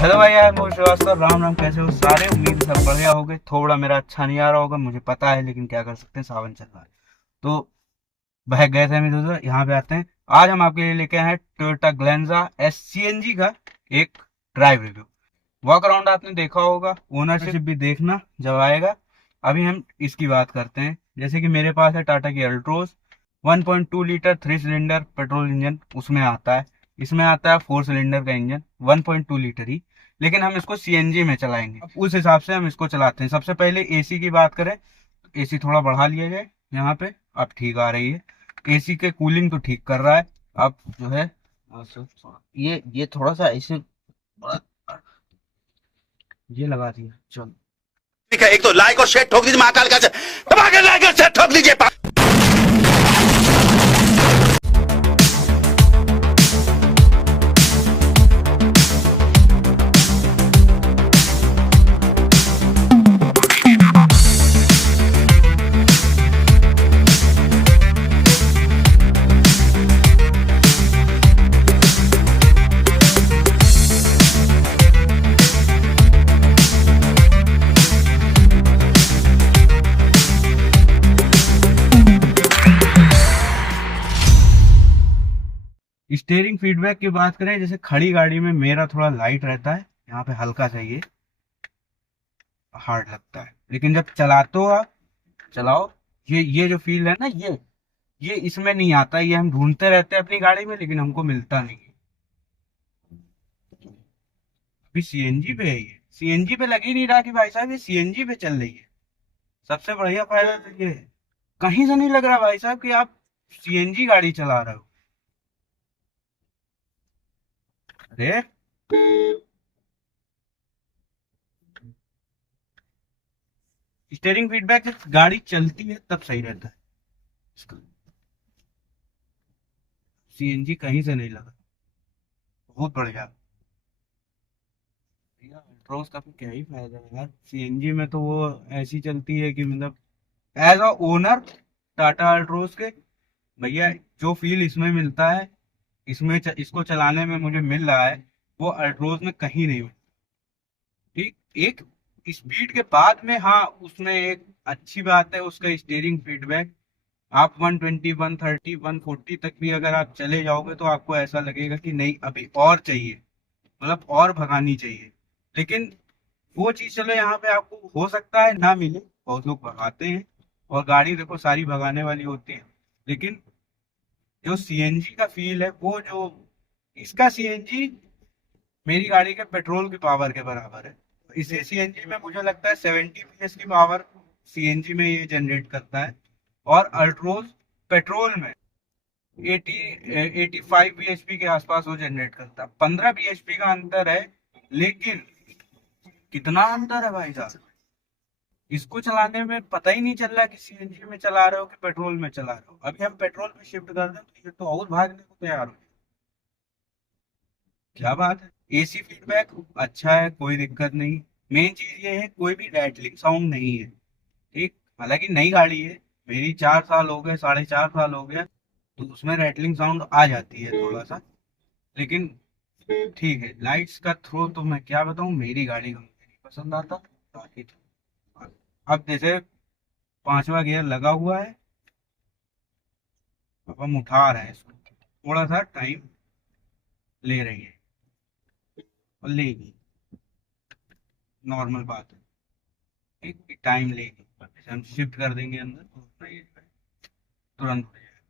Hello भाई यार, मैं श्रीवास्तव। राम राम, कैसे हो सारे? उम्मीद सब बढ़िया हो गए। थोड़ा मेरा अच्छा नहीं आ रहा होगा, मुझे पता है, लेकिन क्या कर सकते हैं, सावन चल रहा है तो बह गए थे हम इधर उधर। यहाँ पे आते हैं। आज हम आपके लिए लेके आए हैं टोयोटा ग्लेंजा एस सीएनजी का एक ड्राइव रिव्यू। वॉक अराउंड आपने देखा होगा, ओनरशिप भी देखना जब आएगा। अभी हम इसकी बात करते हैं। जैसे कि मेरे पास है टाटा की Altroz 1.2 litre 3 cylinder petrol engine उसमें आता है। इसमें आता है 4 सिलेंडर का इंजन 1.2 लीटर ही, लेकिन हम इसको सीएनजी में चलाएंगे। अब उस हिसाब से हम इसको चलाते हैं। सबसे पहले एसी की बात करें तो एसी थोड़ा बढ़ा लिया जाए यहाँ पे। अब ठीक आ रही है। एसी के कूलिंग तो ठीक कर रहा है। अब जो है ये थोड़ा सा ऐसे ये लगा दिया। चलो ठीक है, एक तो लाइक और शेयर ठोक दीजिए, महाकाल का दबा के लाइक और शेयर ठोक दीजिए। स्टीयरिंग फीडबैक की बात करें, जैसे खड़ी गाड़ी में मेरा थोड़ा लाइट रहता है, यहाँ पे हल्का चाहिए, हार्ड लगता है। लेकिन जब चलाते हो आप, चलाओ, ये जो फील है ना, ये इसमें नहीं आता। ये हम ढूंढते रहते हैं अपनी गाड़ी में, लेकिन हमको मिलता नहीं है। अभी सीएनजी पे है, ये सीएनजी पे लग ही नहीं रहा कि भाई साहब ये सीएनजी पे चल रही है। सबसे बढ़िया फायदा तो ये है, कहीं से नहीं लग रहा भाई साहब कि आप सीएनजी गाड़ी चला रहे हो। अरे स्टीयरिंग फीडबैक जब गाड़ी चलती है तब सही रहता है इसका। सीएनजी कहीं से नहीं लगा, बहुत बढ़िया। अल्ट्रोज का तो क्या ही फायदा है यार। सीएनजी में तो वो ऐसी चलती है कि मतलब as a owner Tata Altroz के, भैया जो फील इसमें मिलता है, इसको चलाने में मुझे मिल रहा है, वो अल्ट्रोज में कहीं नहीं मिलता। ठीक, एक स्पीड के बाद में, हाँ उसमें एक अच्छी बात है उसका स्टीयरिंग फीडबैक। आप 120 130 140 तक भी अगर आप चले जाओगे तो आपको ऐसा लगेगा कि नहीं अभी और चाहिए, मतलब और भगानी चाहिए। लेकिन वो चीज चलो यहाँ पे आपको हो सकता है ना मिले, बहुत लोग भगाते हैं और गाड़ी देखो सारी भगाने वाली होती है। लेकिन जो सीएनजी का फील है, वो जो इसका सीएनजी मेरी गाड़ी के पेट्रोल की पावर के बराबर है। इस सीएनजी में मुझे लगता है 70 PS की पावर सीएनजी में ये जनरेट करता है। और अल्ट्रोज पेट्रोल में 85 bhp के आसपास वो जनरेट करता है। 15 bhp का अंतर है, लेकिन कितना अंतर है भाई साहब। इसको चलाने में पता ही नहीं चल रहा कि सीएनजी में चला रहे हो कि पेट्रोल में चला रहे हो। अभी हम पेट्रोल पे शिफ्ट कर दें तो ये तो और भागने को तैयार हो। क्या बात है। एसी फीडबैक अच्छा है, कोई दिक्कत नहीं। मेन चीज ये है, कोई भी रैटलिंग साउंड नहीं है। ठीक, हालांकि नई गाड़ी है, मेरी 4 साल हो गए, 4.5 साल हो गया, तो उसमें रैटलिंग साउंड आ जाती है थोड़ा सा। लेकिन ठीक है, लाइट्स का थ्रो तो मैं क्या बताऊं, मेरी गाड़ी को मुझे नहीं पसंद आता। बाकी तो अब जैसे 5वां गियर लगा हुआ है, अब हम उठा रहे हैं इसको, थोड़ा सा टाइम ले रही है और लेगी, नॉर्मल बात है। एक टाइम लेगी, जैसे हम शिफ्ट कर देंगे अंदर तो उतना ही तुरंत हो जाएगा।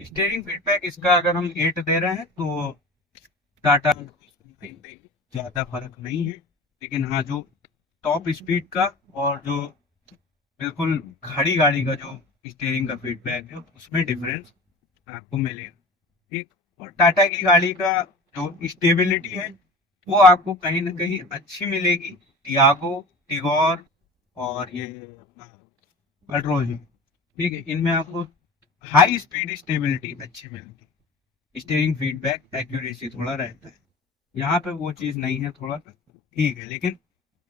स्टीयरिंग फीडबैक इसका अगर हम 8 दे रहे हैं तो टाटा ज्यादा फर्क नहीं है। लेकिन हाँ, जो टॉप स्पीड का और जो बिल्कुल खड़ी गाड़ी का जो स्टीयरिंग का फीडबैक है, उसमें डिफरेंस आपको मिलेगा। ठीक, और टाटा की गाड़ी का जो स्टेबिलिटी है वो आपको कहीं ना कहीं अच्छी मिलेगी। टियागो, टिगोर और ये अल्ट्रोज, ठीक है, इनमें आपको हाई स्पीड स्टेबिलिटी अच्छी मिलती है। स्टीयरिंग फीडबैक एक्यूरेसी थोड़ा रहता है, यहाँ पे वो चीज नहीं है। थोड़ा सा ठीक है, लेकिन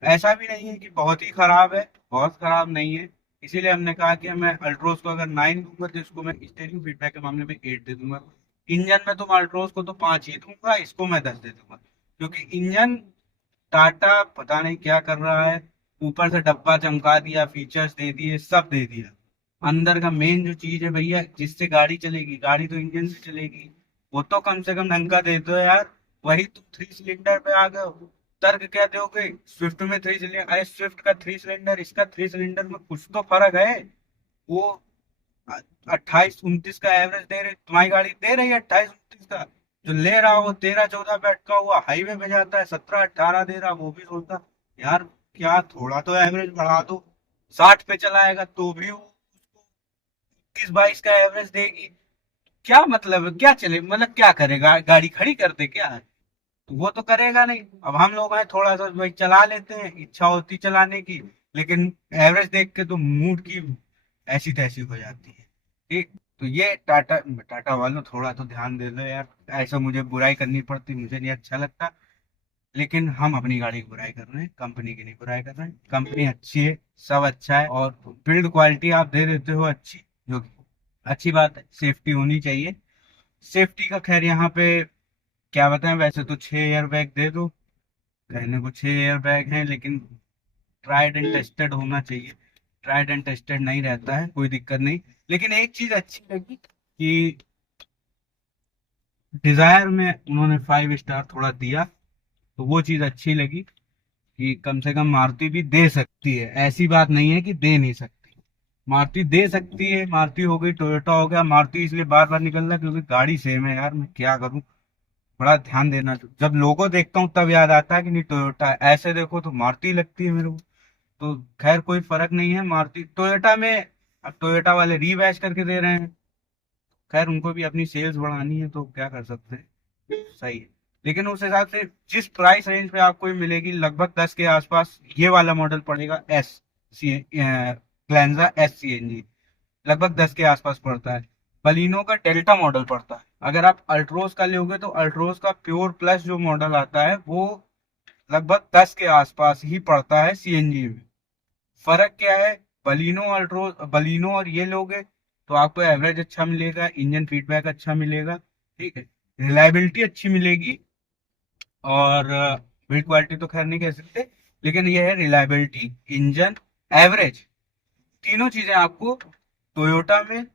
ऐसा भी नहीं है कि बहुत ही खराब है, बहुत खराब नहीं है। इसीलिए हमने कहा कि मैं अल्ट्रोज को अगर 9 दूंगा तो इसको मैं स्टीयरिंग फीडबैक के मामले में 8 दे दूंगा। इंजन में तो मैं अल्ट्रोज को तो 5 ही दूंगा, इसको मैं 10 दे दूंगा, क्योंकि इंजन टाटा पता नहीं क्या कर रहा है। ऊपर से डब्बा चमका दिया, फीचर्स दे दिए, सब दे दिया। अंदर का मेन जो चीज है भैया, जिससे गाड़ी चलेगी, गाड़ी तो इंजन से चलेगी, वो तो कम से कम ढंग का दे दो यार। वही तुम 3 सिलेंडर पे आ गए हो। तर्क क्या दोगे? स्विफ्ट में 3 सिलेंडर, अरे स्विफ्ट का 3 सिलेंडर, इसका 3 सिलेंडर में कुछ तो फर्क है। वो 28-29 का एवरेज दे रही, तुम्हारी गाड़ी दे रही है 28-29 का। जो ले रहा हो 13-14 पे अटका हुआ हाईवे पे जाता है 17-18 दे रहा, वो भी सोचता यार क्या थोड़ा तो एवरेज बढ़ा दो। 60 पे चलाएगा तो भी वो 21-22 का एवरेज देगी। क्या मतलब है? क्या चले, मतलब क्या करेगा? गाड़ी खड़ी कर दे क्या? तो वो तो करेगा नहीं। अब हम लोग हैं थोड़ा सा भाई चला लेते हैं, इच्छा होती चलाने की, लेकिन एवरेज देख के तो मूड की ऐसी तैसी हो जाती है। ठीक, तो ये टाटा टाटा वालों थोड़ा तो ध्यान दे दो यार। ऐसा मुझे बुराई करनी पड़ती, मुझे नहीं अच्छा लगता, लेकिन हम अपनी गाड़ी की बुराई कर रहे हैं, कंपनी की नहीं बुराई कर रहे हैं। कंपनी अच्छी है, सब अच्छा है, और बिल्ड क्वालिटी आप दे देते हो अच्छी, जो कि अच्छी बात है। सेफ्टी होनी चाहिए। सेफ्टी का खैर यहाँ पे क्या बताएं, वैसे तो 6 एयर बैग दे दो, कहने को 6 एयर बैग हैं, लेकिन ट्राइड एंड टेस्टेड होना चाहिए। ट्राइड एंड टेस्टेड नहीं रहता है, कोई दिक्कत नहीं। लेकिन एक चीज अच्छी लगी कि डिजायर में उन्होंने 5 स्टार थोड़ा दिया, तो वो चीज अच्छी लगी कि कम से कम मारुति भी दे सकती है। ऐसी बात नहीं है कि दे नहीं सकती, मारुति दे सकती है। मारुति हो गई, टोयोटा हो गया। मारुति इसलिए बार बार निकल रहा है क्योंकि गाड़ी सेम है यार, मैं क्या करूं। बड़ा ध्यान देना, जब लोगो देखता हूँ तब याद आता है कि नहीं टोयोटा है। ऐसे देखो तो मारुति लगती है मेरे को। तो खैर कोई फर्क नहीं है मारुति टोयोटा में। अब टोयोटा वाले रीबैच करके दे रहे हैं, खैर उनको भी अपनी सेल्स बढ़ानी है तो क्या कर सकते हैं, सही है। लेकिन उस हिसाब से जिस प्राइस रेंज पे आपको ये मिलेगी लगभग 10 के आसपास, ये वाला मॉडल पड़ेगा एस सी ग्लैंजा SCNG, लगभग 10 के आसपास पड़ता है। बलिनो का डेल्टा मॉडल पड़ता है। अगर आप अल्ट्रोज का लोगे तो अल्ट्रोज का प्योर प्लस जो मॉडल आता है वो लगभग 10 के आसपास ही पड़ता है CNG में। फर्क क्या है? बलिनो अल्ट्रोज, बलिनो और ये लोगे तो आपको एवरेज अच्छा मिलेगा, इंजन फीडबैक अच्छा मिलेगा, ठीक है, रिलायबिलिटी अच्छी मिलेगी, और बिल्ड क्वालिटी तो खैर नहीं कह सकते, लेकिन ये है रिलायबिलिटी, इंजन, एवरेज, तीनों चीजें आपको टोयोटा में,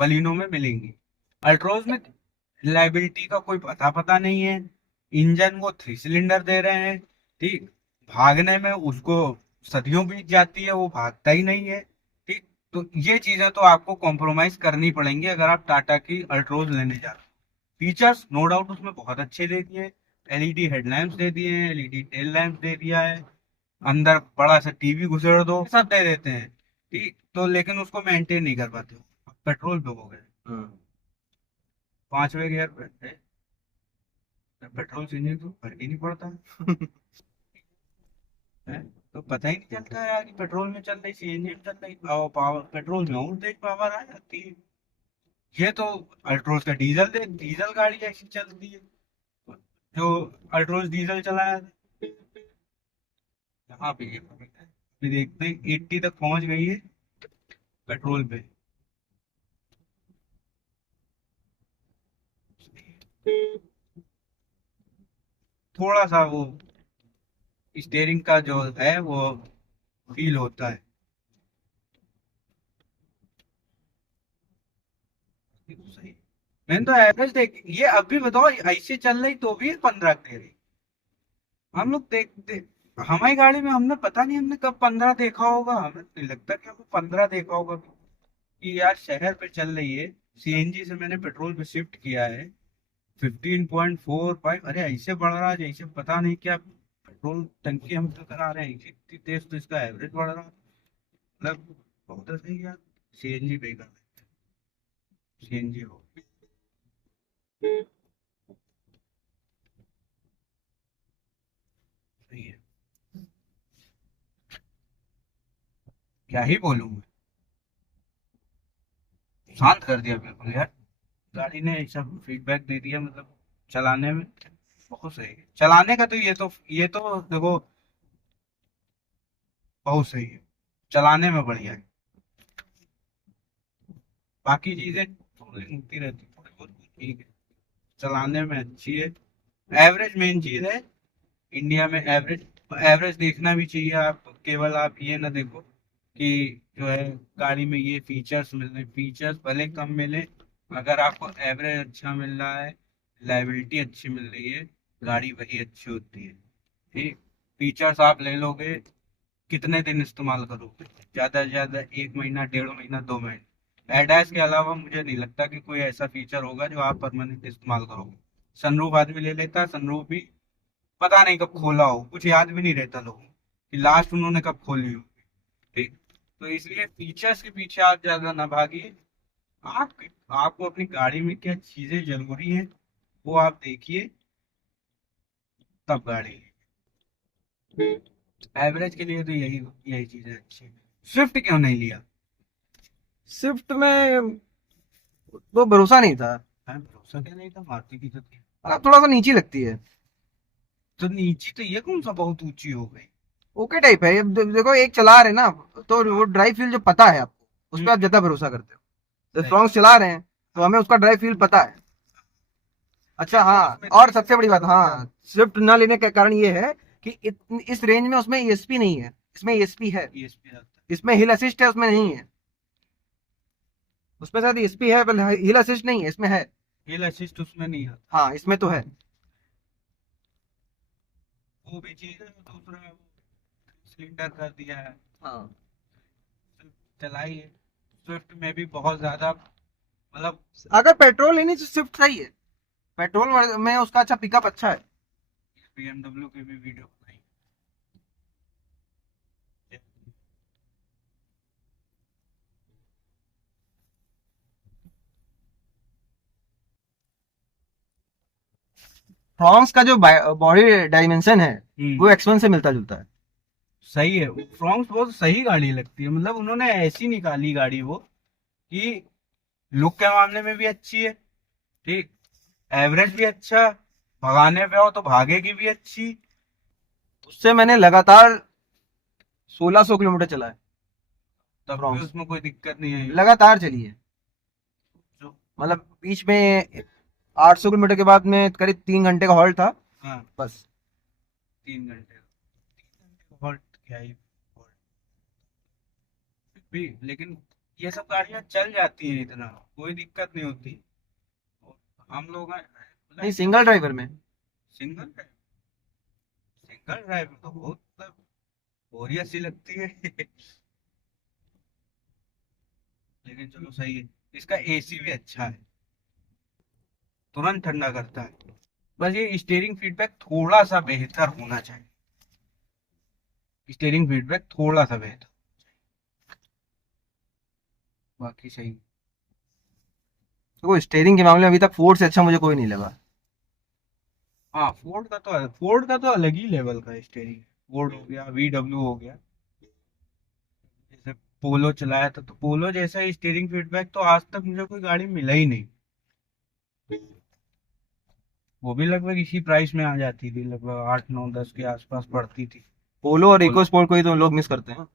बलिनो में मिलेंगी। अल्ट्रोज में रिलायबिलिटी का कोई पता पता नहीं है। इंजन वो 3 सिलेंडर दे रहे हैं, ठीक, भागने में उसको सदियों बीत जाती है, वो भागता ही नहीं है, ठीक। तो ये चीजें तो आपको कॉम्प्रोमाइज करनी पड़ेंगी अगर आप टाटा की अल्ट्रोज लेने जा रहे हो। फीचर्स नो डाउट उसमें बहुत अच्छे दे दिए। LED हेडलैम्प्स दे दिए हैं, LED टेल लैंप्स दे दिया है, अंदर बड़ा सा टीवी घुसेड़ दो, सब दे देते हैं, ठीक। तो लेकिन उसको मेंटेन नहीं कर पाते हो, पेट्रोल पे हो गए। 5वें गियर पे है, पेट्रोल से इंजन तो फर्क ही नहीं पड़ता है। तो पता ही नहीं चलता है यार कि पेट्रोल में चल रही, CNG में चल रही, पावर पावर पेट्रोल में और तेज पावर आ जाती है। ये तो अल्ट्रोज का डीजल दे, डीजल गाड़ी ऐसी चलती है, जो अल्ट्रोज डीजल चलाया था। यहाँ पे ये फर्क है। अभी देखते हैं 80 तक पहुंच गई है पेट्रोल पे। थोड़ा सा वो स्टेयरिंग का जो है वो फील होता है। ये तो सही। मैंने तो एवरेज देख, ये अभी बताओ ऐसे चल रही तो भी 15 दे रही। हम लोग देखते, हमारी गाड़ी में हमने पता नहीं हमने कब 15 देखा होगा, हमें नहीं लगता कि हमने 15 देखा होगा कि यार शहर पे चल रही है। CNG से मैंने पेट्रोल पे शिफ्ट किया है, 15.45, अरे ऐसे बढ़ रहा है जैसे पता नहीं क्या पेट्रोल टंकी हम तो करा रहे हैं, इतनी तेज तो इसका एवरेज बढ़ रहा है। मतलब बहुत सही यार, CNG पे कर, CNG हो, सही है। क्या ही बोलूं मैं, शांत कर दिया बिल्कुल यार। गाड़ी ने ऐसा फीडबैक दे दिया, मतलब चलाने में बहुत सही है। चलाने का तो ये तो देखो बहुत सही है, चलाने में बढ़िया है। बाकी चीजें थोड़ी होती रहती, थोड़ी बहुत ठीक है, चलाने में अच्छी है। एवरेज मेन चीज है इंडिया में, एवरेज। एवरेज देखना भी चाहिए। आप केवल आप ये ना देखो कि जो है गाड़ी में ये फीचर्स मिल रहे, फीचर्स भले कम मिले, अगर आपको एवरेज अच्छा मिल रहा है, लाइबिलिटी अच्छी मिल रही है, गाड़ी वही अच्छी होती है। ठीक, फीचर्स आप ले लोगे, कितने दिन इस्तेमाल करोगे? ज्यादा से ज्यादा 1 महीना, 1.5 महीना, 2 महीने। एडैस के अलावा मुझे नहीं लगता कि कोई ऐसा फीचर होगा जो आप परमानेंट इस्तेमाल करोगे। सनरूफ आदमी ले लेता है, सनरूफ भी पता नहीं कब खोला हो, कुछ याद भी नहीं रहता लोगों को कि लास्ट उन्होंने कब खोली हो। ठीक, तो इसलिए फीचर्स के पीछे आप ज्यादा ना भागिए। आप आपको अपनी गाड़ी में क्या चीजें जरूरी है वो आप देखिए, तब गाड़ी। एवरेज के लिए तो यही यही चीजें अच्छी है। स्विफ्ट क्यों नहीं लिया? स्विफ्ट में तो भरोसा नहीं था। हाँ, भरोसा क्या नहीं था, मारुति की तो थी। थोड़ा सा नीची लगती है। तो नीची तो ये कौन सा बहुत ऊंची हो गई? ओके टाइप है। अब देखो एक चला रहे ना, तो वो ड्राइव फील जो पता है आपको, उस पर आप ज्यादा भरोसा करते हो। तो सही। फ्रॉन्क्स चला रहे हैं तो हमें उसका ड्राइव फील पता है। अच्छा हाँ, उसमें और सबसे बड़ी बात, हाँ, स्विफ्ट ना लेने का कारण ये है कि इस रेंज में उसमें ईएसपी नहीं है। इसमें ईएसपी है, ESP आता इसमें हिल असिस्ट है, उसमें नहीं है। उसमें शायद ईएसपी है पर हिल असिस्ट नहीं है, इसमें है। है, हिल असिस्ट उसमें नहीं आता। हाँ, इसमें तो है। वो भी चीज है। दूसरा सिलेंडर कर दिया है, हाँ, चलाई है। स्विफ्ट में भी बहुत ज्यादा, मतलब अगर पेट्रोल लेनी तो स्विफ्ट सही है। पेट्रोल में उसका अच्छा पिकअप अच्छा है। BMW की भी वीडियो बनाई। फ्रॉन्क्स का जो बॉडी डायमेंशन है वो X1 से मिलता जुलता है। सही है, फ्रॉन्क्स बहुत सही गाड़ी लगती है। मतलब उन्होंने ऐसी निकाली गाड़ी वो कि लुक के मामले में भी अच्छी है, ठीक, एवरेज भी अच्छा, भगाने पे हो तो भागेगी भी अच्छी। उससे मैंने लगातार 1600 किलोमीटर चला है। तब भी फ्रॉन्क्स उसमें कोई दिक्कत नहीं है। लगातार चली है। जो मतलब बीच में 800 किलोमीटर के बाद में करीब 3 घंटे का हॉल्ट था, हाँ, बस। 3 घंटे, 3 घंटे हॉल्ट क्या ही halt भी, लेकिन ये सब गाड़ियां चल जाती हैं, इतना कोई दिक्कत नहीं होती। और हम लोग नहीं, सिंगल ड्राइवर में। सिंगल ड्राइव, सिंगल ड्राइव में तो बहुत मतलब बोरियत सी लगती है। लेकिन चलो सही है। इसका एसी भी अच्छा है, तुरंत ठंडा करता है। बस ये स्टीयरिंग फीडबैक थोड़ा सा बेहतर होना चाहिए, स्टीयरिंग फीडबैक थोड़ा सा बेहतर, बाकी सही। तो स्टेयरिंग के मामले में अभी तक फोर्ड से अच्छा मुझे कोई नहीं लगा। हाँ, फोर्ड का तो अलग ही लेवल का स्टीयरिंग। फोर्ड हो गया, VW हो गया, जैसे पोलो चलाया था, तो पोलो जैसा स्टीयरिंग फीडबैक तो आज तक मुझे कोई गाड़ी मिला ही नहीं। वो भी लगभग इसी प्राइस में आ जाती थी, लगभग 8, 9, 10 के आसपास पड़ती थी। पोलो और पोलो। इको स्पोर्ट को ही तो लोग मिस करते हैं।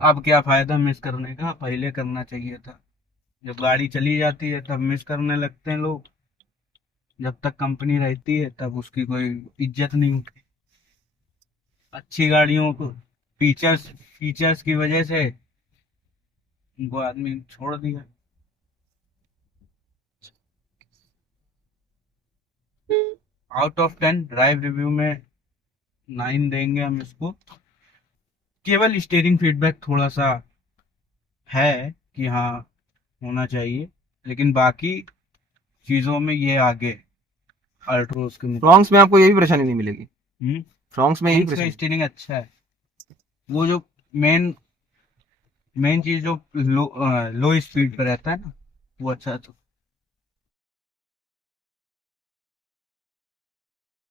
अब क्या फायदा मिस करने का, पहले करना चाहिए था। जब गाड़ी चली जाती है तब मिस करने लगते हैं लोग, जब तक कंपनी रहती है तब उसकी कोई इज्जत नहीं होती। अच्छी गाड़ियों को फीचर्स फीचर्स की वजह से उनको आदमी छोड़ दिया। आउट ऑफ 10 ड्राइव रिव्यू में 9 देंगे हम इसको। केवल स्टीयरिंग फीडबैक थोड़ा सा है कि हाँ होना चाहिए, लेकिन बाकी चीजों में ये आगे अल्ट्रोज के फ्रॉन्क्स में आपको यही परेशानी नहीं मिलेगी। फ्रॉन्क्स में यही इसका परेशानी। स्टीयरिंग अच्छा है। वो जो मेन मेन चीज जो लो स्पीड पे रहता है ना, वो अच्छा